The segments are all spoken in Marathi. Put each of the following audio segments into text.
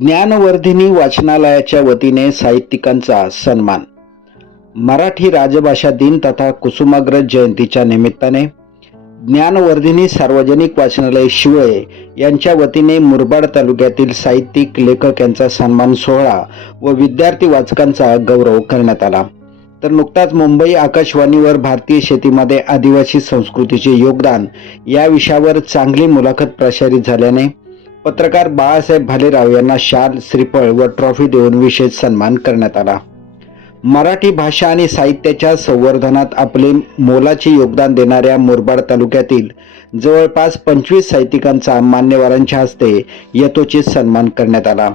ज्ञानवर्धिनी वाचनालयाच्या वतीने साहित्यिकांचा सन्मान. मराठी राजभाषा दिन तथा कुसुमाग्रज जयंतीच्या निमित्ताने ज्ञानवर्धिनी सार्वजनिक वाचनालय शिवळे यांच्या वतीने मुरबाड तालुक्यातील साहित्यिक लेखक यांचा सन्मान सोहळा व विद्यार्थी वाचकांचा गौरव करण्यात आला. तर नुकताच मुंबई आकाशवाणीवर भारतीय शेतीमध्ये आदिवासी संस्कृतीचे योगदान या विषयावर चांगली मुलाखत प्रसारित झाल्याने पत्रकार बाळासाहेब भालेराव यांना शाल श्रीफळ व ट्रॉफी देऊन विशेष सन्मान करण्यात आला. मराठी भाषा आणि साहित्याच्या संवर्धनात आपले मोलाचे योगदान देणाऱ्या मुरबाड तालुक्यातील जवळपास पंचवीस साहित्यिकांचा मान्यवरांच्या हस्ते यथोचित सन्मान करण्यात आला.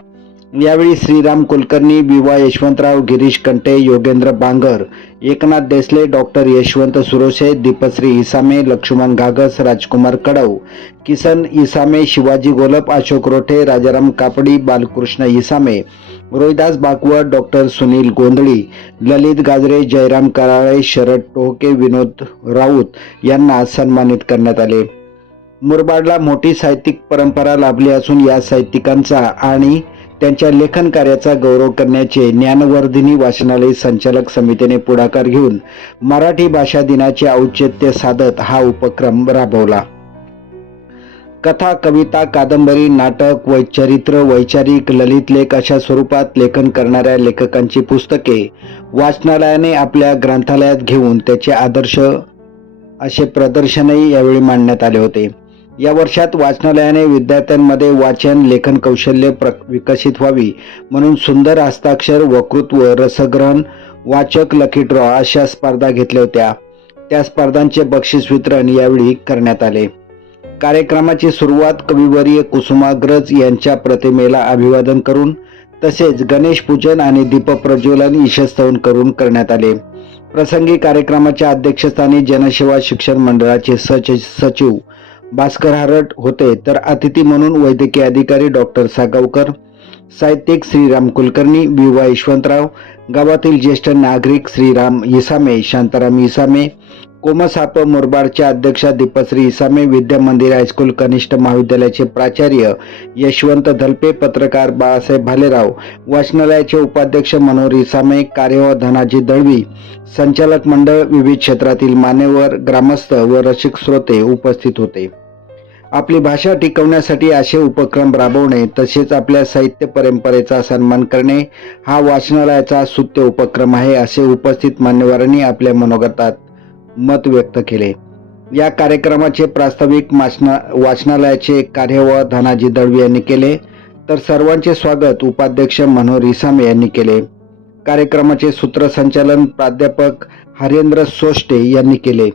यावेळी श्रीराम कुलकर्णी विवा यशवंतराव गिरीश कंटे योगेंद्र बांगर एकनाथ देसले डॉक्टर यशवंत सुरोशे दीपश्री इसामे लक्ष्मण घागस राजकुमार कडव किसन इसामे शिवाजी गोलप अशोक रोठे राजाराम कापडी बालकृष्ण इसामे रोहिदास बाकवड डॉक्टर सुनील गोंधळी ललित गाजरे जयराम कराळे शरद टोहके विनोद राऊत यांना सन्मानित करण्यात आले. मुरबाडला मोठी साहित्यिक परंपरा लाभली असून या साहित्यिकांचा आणि त्यांच्या लेखन कार्याचा गौरव करण्याचे ज्ञानवर्धिनी वाचनालय संचालक समितीने पुढाकार घेऊन मराठी भाषा दिनाचे औचित्य साधत हा उपक्रम राबवला. कथा कविता कादंबरी नाटक वैचरित्र वैचारिक ललित लेख अशा स्वरूपात लेखन करणाऱ्या लेखकांची पुस्तके वाचनालयाने आपल्या ग्रंथालयात घेऊन त्याचे आदर्श असे प्रदर्शनही यावेळी मांडण्यात आले होते. या वर्षात वाचनालयाने विद्यार्थ्यांमध्ये वाचन लेखन कौशल्य प्र विकसित व्हावी म्हणून सुंदर हस्ताक्षर वक्तृत्व रसग्रहण वाचक लकी ड्रॉ अशा स्पर्धा घेतल्या होत्या. त्या स्पर्धांचे बक्षीस वितरण यावेळी करण्यात आले. कार्यक्रमाची सुरुवात कविवर्य कुसुमाग्रज यांच्या प्रतिमेला अभिवादन करून तसेच गणेश पूजन आणि दीपप्रज्वलन ईशस्तवन करून करण्यात आले. प्रसंगी कार्यक्रमाच्या अध्यक्षस्थानी जनसेवा शिक्षण मंडळाचे सच सचिव भास्कर हारट होते तर अतिथी म्हणून वैद्यकीय अधिकारी डॉक्टर सागावकर साहित्यिक श्रीराम कुलकर्णी विवा यशवंतराव गावातील ज्येष्ठ नागरिक श्रीराम इसामे शांताराम इसामे कोमसाप मुरबाडच्या अध्यक्षा दीपश्री इसामे विद्या मंदिर हायस्कूल कनिष्ठ महाविद्यालयाचे प्राचार्य यशवंत धलपे पत्रकार बाळासाहेब भालेराव वाचनालयाचे उपाध्यक्ष मनोहर इसामे कार्यवाह धनाजी दळवी संचालक मंडळ विविध क्षेत्रातील मान्यवर ग्रामस्थ व रसिक श्रोते उपस्थित होते. आपली भाषा टिकवण्यासाठी असे उपक्रम राबवणे तसेच आपल्या साहित्य परंपरेचा सन्मान करणे हा वाचनालयाचा सुत्य उपक्रम आहे असे उपस्थित मान्यवरांनी आपल्या मनोगतात मत व्यक्त केले. या कार्यक्रमाचे प्रास्ताविक वाचना वाचनालयाचे कार्यवाह धनाजी दळवी यांनी केले तर सर्वांचे स्वागत उपाध्यक्ष मनोहर इसामे यांनी केले. कार्यक्रमाचे सूत्रसंचालन प्राध्यापक हरेंद्र सोष्टे यांनी केले.